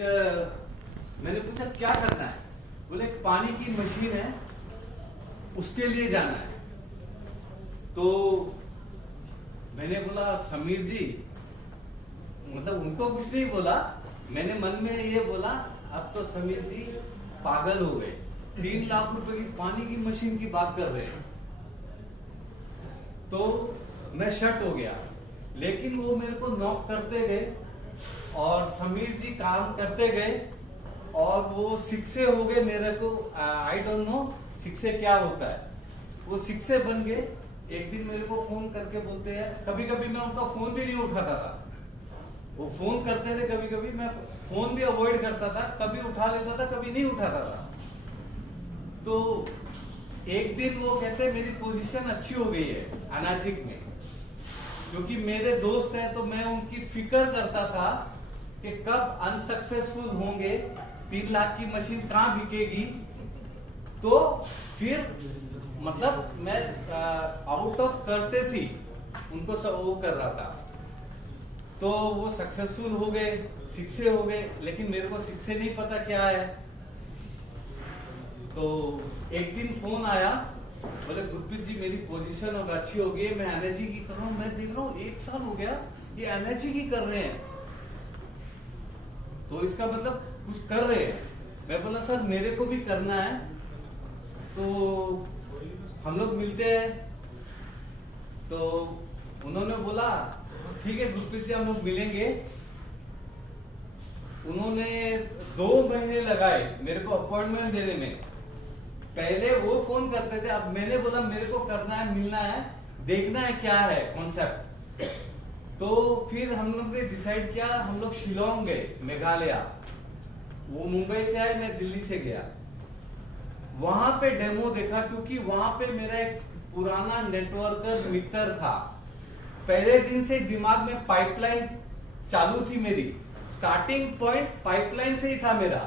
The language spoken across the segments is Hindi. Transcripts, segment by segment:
मैंने पूछा क्या करना है, बोले पानी की मशीन है उसके लिए जाना है। तो मैंने बोला समीर जी, मतलब उनको कुछ नहीं बोला, मैंने मन में ये बोला अब तो समीर जी पागल हो गए, 3 लाख रुपए की पानी की मशीन की बात कर रहे हैं। तो मैं शट हो गया, लेकिन वो मेरे को नॉक करते गए और समीर जी काम करते गए और वो शिक्षे हो गए। मेरे को आई डोंट नो शिक्षे क्या होता है, वो शिक्षे बन गए। एक दिन मेरे को फोन करके बोलते हैं, कभी कभी मैं उनका फोन भी नहीं उठाता था, वो फोन करते थे, कभी कभी मैं फोन भी अवॉइड करता था, कभी उठा लेता था कभी नहीं उठाता था। तो एक दिन वो कहते मेरी पोजीशन अच्छी हो गई है अनाजिक में, क्योंकि मेरे दोस्त हैं तो मैं उनकी फिक्र करता था कि कब अनसक्सेसफुल होंगे, 3 लाख की मशीन कहां बिकेगी। तो फिर मतलब मैं आउट ऑफ कर्टेसी उनको वो कर रहा था। तो वो सक्सेसफुल हो गए, शिक्षे हो गए, लेकिन मेरे को शिक्षे नहीं पता क्या है। तो एक दिन फोन आया, बोले गुरप्रीत जी मेरी पोजीशन अब अच्छी हो गई, मैं एनर्जी की कर रहा हूँ। मैं देख रहा हूँ 1 साल हो गया ये एनर्जी की कर रहे हैं, तो इसका मतलब कुछ कर रहे हैं। मैं बोला सर मेरे को भी करना है, तो हम लोग मिलते हैं। तो उन्होंने बोला ठीक है गुरप्रीत जी हम लोग मिलेंगे। उन्होंने 2 महीने लगाए मेरे को अपॉइंटमेंट देने में। पहले वो फोन करते थे, अब मैंने बोला मेरे को करना है, मिलना है, देखना है क्या है कॉन्सेप्ट। तो फिर हम लोग ने डिसाइड किया, हम लोग शिलोंग गए, मेघालय। वो मुंबई से आए, मैं दिल्ली से गया। वहां पे डेमो देखा, क्योंकि वहां पे मेरा एक पुराना नेटवर्कर मित्र था। पहले दिन से दिमाग में पाइपलाइन चालू थी मेरी, स्टार्टिंग पॉइंट पाइपलाइन से ही था मेरा।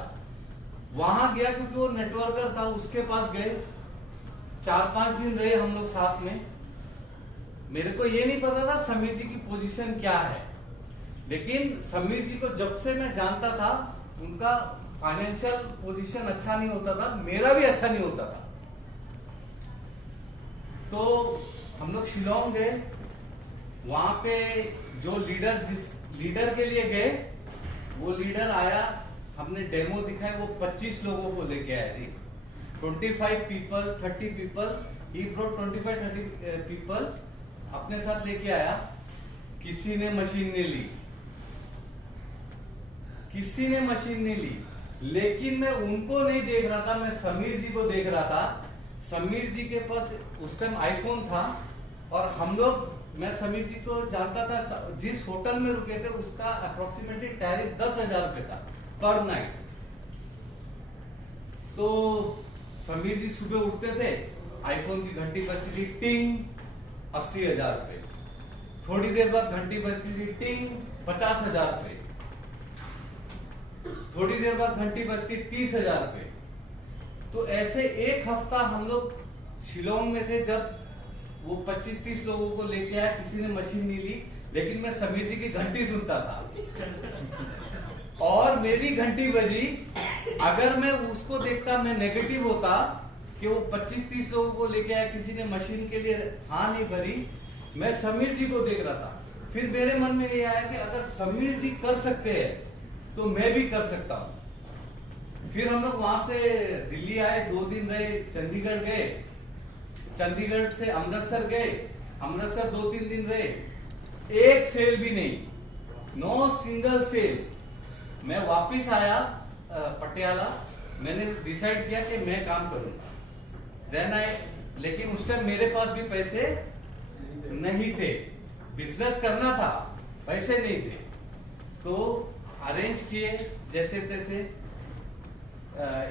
वहां गया क्योंकि वो नेटवर्कर था, उसके पास गए, 4-5 दिन रहे हम लोग साथ में। मेरे को ये नहीं पता था समीर जी की पोजीशन क्या है, लेकिन समीर जी को जब से मैं जानता था उनका फाइनेंशियल पोजीशन अच्छा नहीं होता था, मेरा भी अच्छा नहीं होता था। तो हम लोग शिलोंग गए, वहां पे जो जिस लीडर के लिए गए वो लीडर आया, हमने डेमो दिखाया, वो 25 लोगों को लेके आया जी, 25 people 30 people, he brought 25-30 people अपने साथ लेके आया। किसी ने मशीन नहीं ली, किसी ने मशीन नहीं ली, लेकिन मैं उनको नहीं देख रहा था, मैं समीर जी को देख रहा था। समीर जी के पास उस टाइम आईफोन था और हम लोग, मैं समीर जी को जानता था, जिस होटल में रुके थे उसका अप्रोक्सीमेटली टैरिफ 10,000 रुपए था पर नाइट। तो समीर जी सुबह उठते थे, आईफोन की घंटी बजती थी टिंग, 80,000 रुपए। थोड़ी देर बाद घंटी बजती थी टिंग, 50,000 रुपए। थोड़ी देर बाद घंटी बजती 30,000 रुपए। तो ऐसे 1 हफ्ता हम लोग शिलोंग में थे, जब वो 25-30 लोगों को लेके आया, किसी ने मशीन नहीं ली, लेकिन मैं समीर जी की घंटी सुनता था और मेरी घंटी बजी। अगर मैं उसको देखता, मैं नेगेटिव होता कि वो 25-30 लोगों को लेके आया, किसी ने मशीन के लिए हाँ नहीं भरी, मैं समीर जी को देख रहा था। फिर मेरे मन में ये आया कि अगर समीर जी कर सकते हैं तो मैं भी कर सकता हूं। फिर हम लोग वहां से दिल्ली आए, 2 दिन रहे, चंडीगढ़ गए, चंडीगढ़ से अमृतसर गए, अमृतसर 2-3 दिन रहे, एक सेल भी नहीं, नो सिंगल सेल। मैं वापिस आया पटियाला, मैंने डिसाइड किया कि मैं काम करूंगा। देन लेकिन उस टाइम मेरे पास भी पैसे नहीं थे, बिजनेस करना था, पैसे नहीं थे। तो अरेंज किए जैसे तैसे,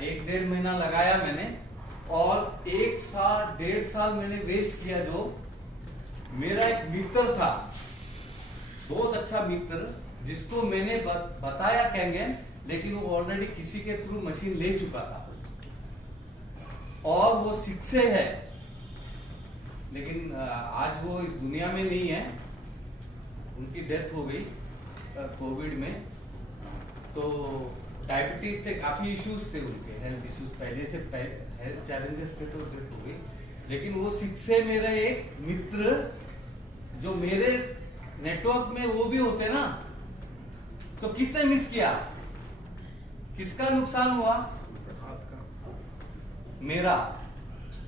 1-1.5 महीना लगाया मैंने, और 1 साल 1.5 साल मैंने वेस्ट किया। जो मेरा एक मित्र था, बहुत अच्छा मित्र, जिसको मैंने बताया कैंगन, लेकिन वो ऑलरेडी किसी के थ्रू मशीन ले चुका था और वो शिक्षे है, लेकिन आज वो इस दुनिया में नहीं है, उनकी डेथ हो गई कोविड में। तो डायबिटीज थे, काफी इश्यूज थे उनके, हेल्थ इश्यूज पहले से, हेल्थ चैलेंजेस थे तो डेथ हो गई। लेकिन वो 6 से मेरा एक मित्र जो मेरे नेटवर्क में वो भी होते ना, तो किसने मिस किया? किसका नुकसान हुआ? मेरा,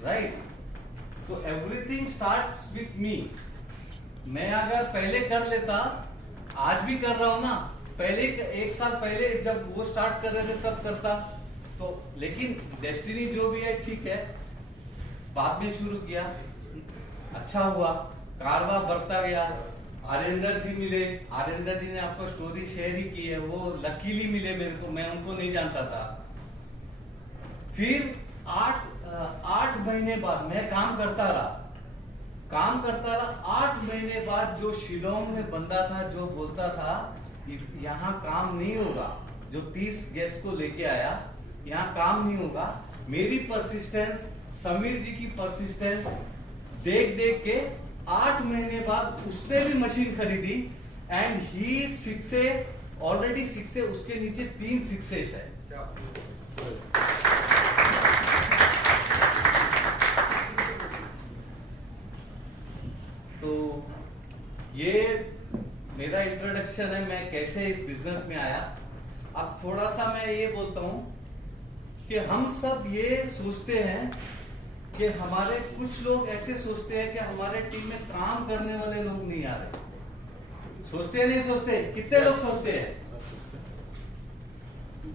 राइट? तो एवरीथिंग स्टार्ट्स विथ मी। मैं अगर पहले कर लेता, आज भी कर रहा हूं ना, पहले 1 साल पहले जब वो स्टार्ट कर रहे थे तब करता तो, लेकिन डेस्टिनी जो भी है ठीक है, बाद में शुरू किया, अच्छा हुआ, कारवा बढ़ता गया। आरेंद्र जी मिले, आरेंद्र जी ने आपको स्टोरी शेयर ही की है, वो लकीली मिले मेरे को, मैं उनको नहीं जानता था। फिर 8 महीने बाद मैं काम करता रहा, 8 महीने बाद जो शिलोंग में बंदा था जो बोलता था यहाँ काम नहीं होगा, जो 30 गेस्ट को लेके आया, यहाँ काम नहीं होगा, मेरी परसिस्टेंस, समीर जी की परसिस्टेंस देख देख के 8 महीने बाद उसने भी मशीन खरीदी एंड ही 6 से ऑलरेडी 6 से उसके नीचे 3 सक्सेस है। तो ये मेरा इंट्रोडक्शन है, मैं कैसे इस बिजनेस में आया। अब थोड़ा सा मैं ये बोलता हूं कि हम सब ये सोचते हैं कि हमारे, कुछ लोग ऐसे सोचते हैं कि हमारे टीम में काम करने वाले लोग नहीं आ रहे। सोचते हैं, नहीं सोचते? कितने लोग सोचते हैं?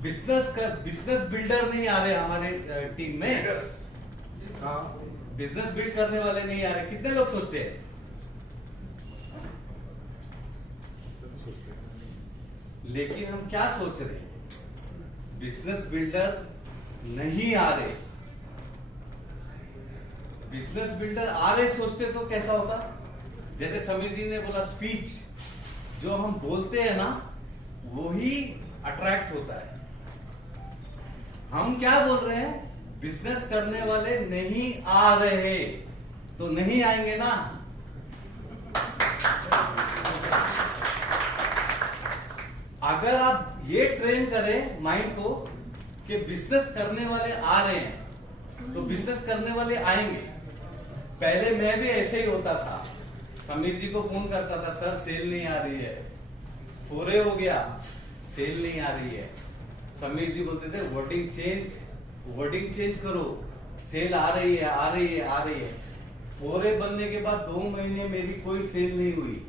बिजनेस बिल्डर नहीं आ रहे हमारे टीम में, बिजनेस बिल्ड करने वाले नहीं आ रहे, कितने लोग सोचते हैं? लेकिन हम क्या सोच रहे हैं? बिजनेस बिल्डर नहीं आ रहे। बिजनेस बिल्डर आ रहे सोचते तो कैसा होता? जैसे समीर जी ने बोला, स्पीच जो हम बोलते हैं ना, वही अट्रैक्ट होता है। हम क्या बोल रहे हैं? बिजनेस करने वाले नहीं आ रहे, तो नहीं आएंगे ना। अगर आप ये ट्रेन करें माइंड को कि बिजनेस करने वाले आ रहे हैं, तो बिजनेस करने वाले आएंगे। पहले मैं भी ऐसे ही होता था, समीर जी को फोन करता था, सर सेल नहीं आ रही है, 4A हो गया, सेल नहीं आ रही है। समीर जी बोलते थे वर्डिंग चेंज करो, सेल आ रही है, आ रही है, आ रही है। 4A बनने के बाद 2 महीने मेरी कोई सेल नहीं हुई,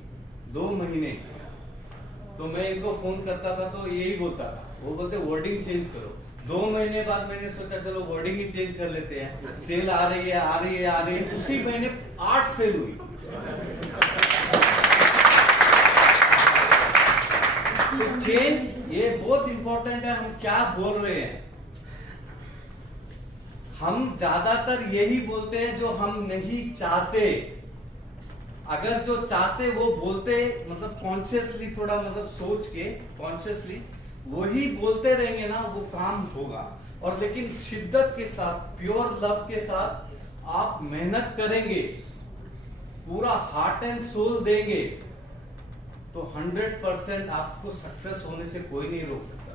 2 महीने। तो मैं इनको फोन करता था तो यही बोलता था, वो बोलते वर्डिंग चेंज करो। 2 महीने बाद मैंने सोचा चलो वर्डिंग ही चेंज कर लेते हैं, सेल आ रही है, आ रही है, आ रही है। उसी महीने 8 सेल हुई। तो चेंज ये बहुत इंपॉर्टेंट है, हम क्या बोल रहे हैं। हम ज्यादातर यही बोलते हैं जो हम नहीं चाहते। अगर जो चाहते वो बोलते, मतलब कॉन्शियसली, थोड़ा मतलब सोच के कॉन्शियसली वही बोलते रहेंगे ना, वो काम होगा। और लेकिन शिद्दत के साथ, प्योर लव के साथ आप मेहनत करेंगे, पूरा हार्ट एंड सोल देंगे, तो 100% आपको सक्सेस होने से कोई नहीं रोक सकता।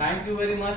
Thank you very much.